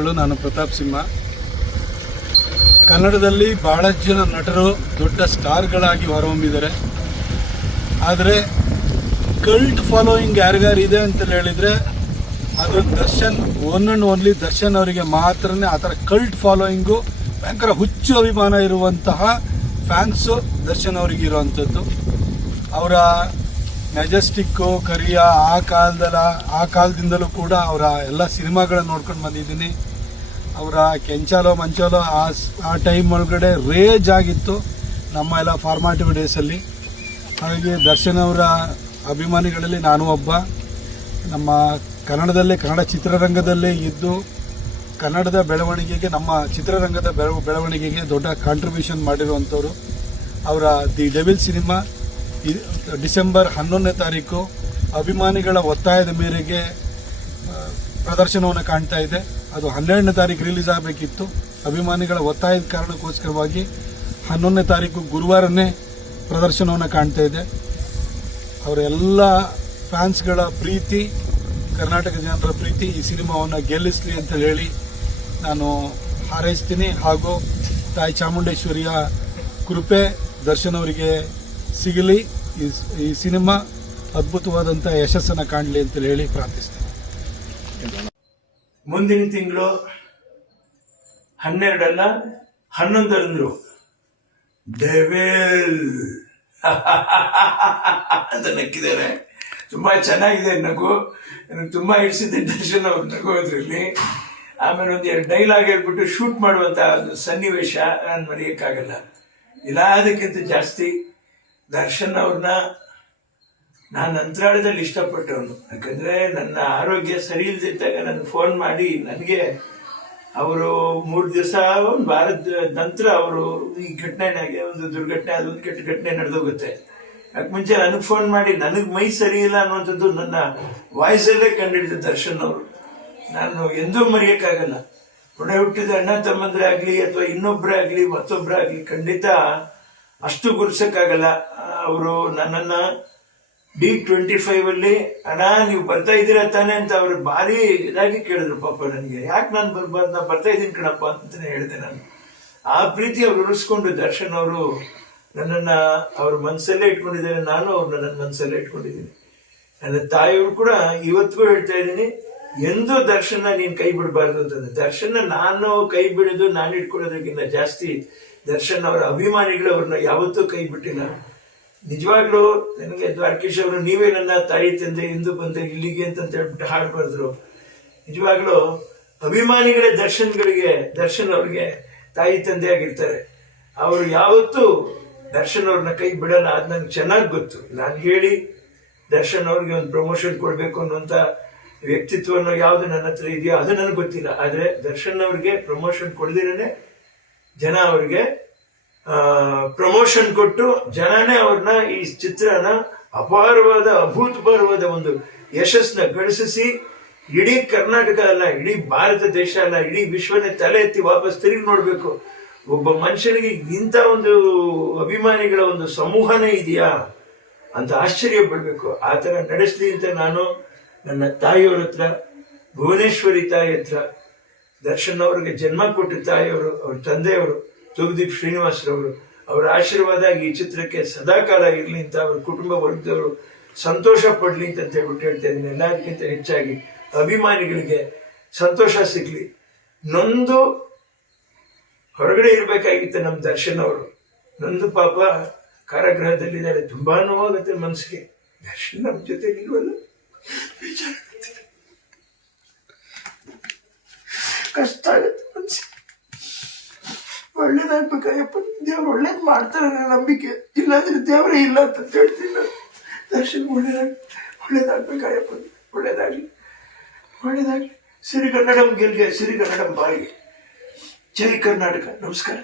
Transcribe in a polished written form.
ನಮಸ್ಕಾರಗಳು. ನಾನು ಪ್ರತಾಪ್ ಸಿಂಹ. ಕನ್ನಡದಲ್ಲಿ ಬಹಳಷ್ಟು ಜನ ನಟರು ದೊಡ್ಡ ಸ್ಟಾರ್ಗಳಾಗಿ ಹೊರಹೊಮ್ಮಿದ್ದಾರೆ. ಆದರೆ ಕಲ್ಟ್ ಫಾಲೋಯಿಂಗ್ ಯಾರಿಗಾರಿದೆ ಅಂತ ಹೇಳಿದರೆ ಅದು Darshan, one and only Darshan ಅವರಿಗೆ ಮಾತ್ರನೇ ಆ ಥರ ಕಲ್ಟ್ ಫಾಲೋಯಿಂಗು, ಭಯಂಕರ ಹುಚ್ಚು ಅಭಿಮಾನ ಇರುವಂತಹ ಫ್ಯಾನ್ಸು ದರ್ಶನ್ ಅವರಿಗೆ ಇರುವಂಥದ್ದು. ಅವರ ಮೆಜೆಸ್ಟಿಕ್ಕು, ಕರಿಯ ಆ ಕಾಲದಿಂದಲೂ ಕೂಡ ಅವರ ಎಲ್ಲ ಸಿನಿಮಾಗಳನ್ನ ನೋಡ್ಕೊಂಡು ಬಂದಿದ್ದೀನಿ. ಅವರ ಕೆಂಚಾಲೋ ಮಂಚಾಲೋ ಆ ಟೈಮ್ ಒಳಗಡೆ ರೇಜ್ ಆಗಿತ್ತು ನಮ್ಮ ಎಲ್ಲ ಫಾರ್ಮಾಟಿವ್ ಡೇಸಲ್ಲಿ. ಹಾಗಾಗಿ ದರ್ಶನ್ ಅವರ ಅಭಿಮಾನಿಗಳಲ್ಲಿ ನಾನು ಒಬ್ಬ. ನಮ್ಮ ಕನ್ನಡ ಚಿತ್ರರಂಗದಲ್ಲೇ ಇದ್ದು ಕನ್ನಡದ ಬೆಳವಣಿಗೆಗೆ, ನಮ್ಮ ಚಿತ್ರರಂಗದ ಬೆಳವಣಿಗೆಗೆ ದೊಡ್ಡ ಕಾಂಟ್ರಿಬ್ಯೂಷನ್ ಮಾಡಿರುವಂಥವ್ರು. ಅವರ ದಿ ಡೆವಿಲ್ ಸಿನಿಮಾ ಡಿಸೆಂಬರ್ 11ನೇ ತಾರೀಕು ಅಭಿಮಾನಿಗಳ ಒತ್ತಾಯದ ಮೇರೆಗೆ ಪ್ರದರ್ಶನವನ್ನು ಕಾಣ್ತಾ ಇದೆ. ಅದು 12ನೇ ತಾರೀಕು ರಿಲೀಸ್ ಆಗಬೇಕಿತ್ತು. ಅಭಿಮಾನಿಗಳ ಒತ್ತಾಯದ ಕಾರಣಕ್ಕೋಸ್ಕರವಾಗಿ 11ನೇ ತಾರೀಕು ಗುರುವಾರನೇ ಪ್ರದರ್ಶನವನ್ನು ಕಾಣ್ತಾ ಇದೆ. ಅವರೆಲ್ಲ ಫ್ಯಾನ್ಸ್ಗಳ ಪ್ರೀತಿ, ಕರ್ನಾಟಕ ಜನರ ಪ್ರೀತಿ ಈ ಸಿನಿಮಾವನ್ನು ಗೆಲ್ಲಿಸಲಿ ಅಂತ ಹೇಳಿ ನಾನು ಹಾರೈಸ್ತೀನಿ. ಹಾಗೂ ತಾಯಿ ಚಾಮುಂಡೇಶ್ವರಿಯ ಕೃಪೆ ದರ್ಶನ್ ಅವರಿಗೆ ಸಿಗಲಿ. ಈ ಸಿನಿಮಾ ಅದ್ಭುತವಾದಂಥ ಯಶಸ್ಸನ್ನು ಕಾಣಲಿ ಅಂತ ಹೇಳಿ ಪ್ರಾರ್ಥಿಸ್ತೀನಿ. ಮುಂದಿನ ತಿಂಗಳು 12 ಅಲ್ಲ 11 ಅಂದ್ರು ಡೆವಿಲ್ ಅಂತ ನಕ್ಕಿದ್ದಾರೆ. ತುಂಬಾ ಚೆನ್ನಾಗಿದೆ ನಗು. ನನಗೆ ತುಂಬಾ ಇಡಿಸಿದೆ ದರ್ಶನ್ ಅವ್ರ ನಗು ಅದರಲ್ಲಿ. ಆಮೇಲೆ ಒಂದು 2 ಡೈಲಾಗ್ ಹೇಳ್ಬಿಟ್ಟು ಶೂಟ್ ಮಾಡುವಂತ ಒಂದು ಸನ್ನಿವೇಶ ನಾನು ಮರೆಯೋಕ್ಕಾಗಲ್ಲ. ಎಲ್ಲದಕ್ಕಿಂತ ಜಾಸ್ತಿ ದರ್ಶನ್ ಅವ್ರನ್ನ ನಾನು ಅಂತರಾಳದಲ್ಲಿ ಇಷ್ಟಪಟ್ಟವನು. ಯಾಕಂದ್ರೆ ನನ್ನ ಆರೋಗ್ಯ ಸರಿ ಇಲ್ದಿದ್ದಾಗ ನನಗೆ ಫೋನ್ ಮಾಡಿ, ನನಗೆ ಅವರು 3 ದಿವಸ, ಒಂದು ವಾರದ ನಂತರ ಅವರು ಈ ಘಟನೆನಾಗೆ ಒಂದು ದುರ್ಘಟನೆ, ಅದೊಂದು ಕೆಟ್ಟ ಘಟನೆ ನಡೆದೋಗುತ್ತೆ. ಯಾಕೆ ಮುಂಚೆ ನನಗೆ ಫೋನ್ ಮಾಡಿ ನನಗೆ ಮೈ ಸರಿ ಇಲ್ಲ ಅನ್ನುವಂಥದ್ದು ನನ್ನ ವಾಯ್ಸಲ್ಲೇ ಕಂಡುಹಿಡಿದ ದರ್ಶನ್ ಅವರು. ನಾನು ಎಂದೂ ಮರೆಯೋಕ್ಕಾಗಲ್ಲ. ಒಡ ಹುಟ್ಟಿದ ಅಣ್ಣ ತಮ್ಮಂದ್ರೆ ಆಗಲಿ ಅಥವಾ ಇನ್ನೊಬ್ಬರೇ ಆಗಲಿ ಮತ್ತೊಬ್ಬರೇ ಆಗಲಿ ಖಂಡಿತ ಅಷ್ಟು ಗುರ್ಸಕ್ಕಾಗಲ್ಲ. ಅವರು ನನ್ನನ್ನು D25 ಅಲ್ಲಿ ಅಣ್ಣ ನೀವು ಬರ್ತಾ ಇದ್ದೀರಾ ತಾನೆ ಅಂತ ಅವರು ಭಾರಿ ಇದಾಗಿ ಕೇಳಿದ್ರು. ಪಾಪ ನನಗೆ ಯಾಕೆ ನಾನು ಬರ್ಬಾರ್ದು, ನಾನು ಬರ್ತಾ ಇದ್ದೀನಿ ಕಣಪ್ಪ ಅಂತಾನೆ ಹೇಳಿದೆ ನಾನು. ಆ ಪ್ರೀತಿ ಅವ್ರು ಉಳಿಸ್ಕೊಂಡು ದರ್ಶನ್ ಅವರು ನನ್ನನ್ನು ಅವ್ರ ಮನಸ್ಸಲ್ಲೇ ಇಟ್ಕೊಂಡಿದ್ದಾರೆ. ನಾನು ಅವ್ರನ್ನ ನನ್ನ ಮನಸ್ಸಲ್ಲೇ ಇಟ್ಕೊಂಡಿದ್ದೀನಿ. ನನ್ನ ತಾಯಿಯವರು ಕೂಡ ಇವತ್ತಿಗೂ ಹೇಳ್ತಾ ಇದ್ದೀನಿ, ಎಂದೂ ದರ್ಶನ ನೀನು ಕೈ ಬಿಡಬಾರ್ದು ಅಂತಂದ್ರೆ. ದರ್ಶನ ನಾನು ಕೈ ಬಿಡೋದು, ನಾನು ಇಟ್ಕೊಳ್ಳೋದಕ್ಕಿಂತ ಜಾಸ್ತಿ ದರ್ಶನ್ ಅವರ ಅಭಿಮಾನಿಗಳು ಅವ್ರನ್ನ ಯಾವತ್ತೂ ಕೈ ಬಿಟ್ಟಿಲ್ಲ. ನಿಜವಾಗ್ಲೂ ನನಗೆ ದ್ವಾರಕೀಶ್ ಅವರು ನೀವೇ ನನ್ನ ತಾಯಿ ತಂದೆ ಎಂದು ಬಂದೆ ಇಲ್ಲಿಗೆ ಅಂತ ಹೇಳ್ಬಿಟ್ಟು ಹಾಡು ಬರೆದ್ರು. ನಿಜವಾಗ್ಲೂ ಅಭಿಮಾನಿಗಳೇ ದರ್ಶನ್ ಅವ್ರಿಗೆ ತಾಯಿ ತಂದೆ ಆಗಿರ್ತಾರೆ. ಅವರು ಯಾವತ್ತೂ ದರ್ಶನ್ ಅವ್ರನ್ನ ಕೈ ಬಿಡಲ್ಲ. ಅದು ನನಗೆ ಚೆನ್ನಾಗಿ ಗೊತ್ತು. ನಾನು ಹೇಳಿ ದರ್ಶನ್ ಅವ್ರಿಗೆ ಒಂದು ಪ್ರಮೋಷನ್ ಕೊಡಬೇಕು ಅನ್ನುವಂಥ ವ್ಯಕ್ತಿತ್ವವನ್ನು ಯಾವುದು ನನ್ನ ಹತ್ರ ಇದೆಯೋ ಅದು ನನಗೆ ಗೊತ್ತಿಲ್ಲ. ಆದರೆ ದರ್ಶನ್ ಅವ್ರಿಗೆ ಪ್ರಮೋಷನ್ ಕೊಡದಿರೇ ಜನ ಅವ್ರಿಗೆ ಪ್ರಮೋಷನ್ ಕೊಟ್ಟು ಜನನೇ ಅವ್ರನ್ನ ಈ ಚಿತ್ರನ ಅಪಾರವಾದ ಅಭೂತಪೂರ್ವವಾದ ಒಂದು ಯಶಸ್ಸನ್ನ ಗಳಿಸಿ ಇಡೀ ಕರ್ನಾಟಕ ಅಲ್ಲ, ಇಡೀ ಭಾರತ ದೇಶ ಅಲ್ಲ, ಇಡೀ ವಿಶ್ವನೇ ತಲೆ ಎತ್ತಿ ವಾಪಸ್ ತಿರುಗಿ ನೋಡ್ಬೇಕು. ಒಬ್ಬ ಮನುಷ್ಯನಿಗೆ ಇಂಥ ಒಂದು ಅಭಿಮಾನಿಗಳ ಒಂದು ಸಮೂಹನೇ ಇದೆಯಾ ಅಂತ ಆಶ್ಚರ್ಯ ಪಡ್ಬೇಕು. ಆ ಥರ ನಡೆಸಲಿ ಅಂತ ನಾನು ನನ್ನ ತಾಯಿಯವ್ರ ಹತ್ರ, ಭುವನೇಶ್ವರಿ ತಾಯಿ ಹತ್ರ, ದರ್ಶನ್ ಅವ್ರಿಗೆ ಜನ್ಮ ಕೊಟ್ಟ ತಾಯಿಯವರು, ಅವ್ರ ತಂದೆಯವರು ತೂಗುದೀಪ್ ಶ್ರೀನಿವಾಸರವರು, ಅವರ ಆಶೀರ್ವಾದ ಈ ಚಿತ್ರಕ್ಕೆ ಸದಾಕಾಲ ಇರಲಿ ಅಂತ ಅವ್ರ ಕುಟುಂಬ ವರ್ಗದವರು ಸಂತೋಷ ಪಡ್ಲಿ ಅಂತ ಹೇಳ್ಬಿಟ್ಟು ಹೇಳ್ತಾ ಇದ್ದೀನಿ. ಎಲ್ಲದಕ್ಕಿಂತ ಹೆಚ್ಚಾಗಿ ಅಭಿಮಾನಿಗಳಿಗೆ ಸಂತೋಷ ಸಿಗ್ಲಿ. ನೊಂದು ಹೊರಗಡೆ ಇರಬೇಕಾಗಿತ್ತು ನಮ್ಮ ದರ್ಶನ್ ಅವರು. ನೊಂದು ಪಾಪ ಕಾರಾಗೃಹದಲ್ಲಿದ್ದಾರೆ. ತುಂಬಾ ನೋವಾಗುತ್ತೆ ಮನಸ್ಸಿಗೆ. ದರ್ಶನ್ ನಮ್ಮ ಜೊತೆ ಇಲ್ವಲ್ಲ, ವಿಚಾರ ಕಷ್ಟ ಆಗುತ್ತೆ ಮನಸ್ಸಿಗೆ. ಒಳ್ಳೇದಾಗ್ಬೇಕಾಯಪ್ಪ, ದೇವ್ರು ಒಳ್ಳೇದು ಮಾಡ್ತಾರೆ ಅನ್ನೋ ನಂಬಿಕೆ. ಇಲ್ಲಾಂದ್ರೆ ದೇವರೇ ಇಲ್ಲ ಅಂತ ಹೇಳ್ತೀನಿ ನಾನು. ದರ್ಶನ್ ಒಳ್ಳೇದಾಗ್ಬೇಕಾಯಪ್ಪ, ಒಳ್ಳೇದಾಗ್ಲಿ. ಸಿರಿಗನ್ನಡಂ ಗೆಲ್ಗೆ, ಸಿರಿಗನ್ನಡಂ ಬಾಳ್ಗೆ. ಜೈ ಕರ್ನಾಟಕ. ನಮಸ್ಕಾರ.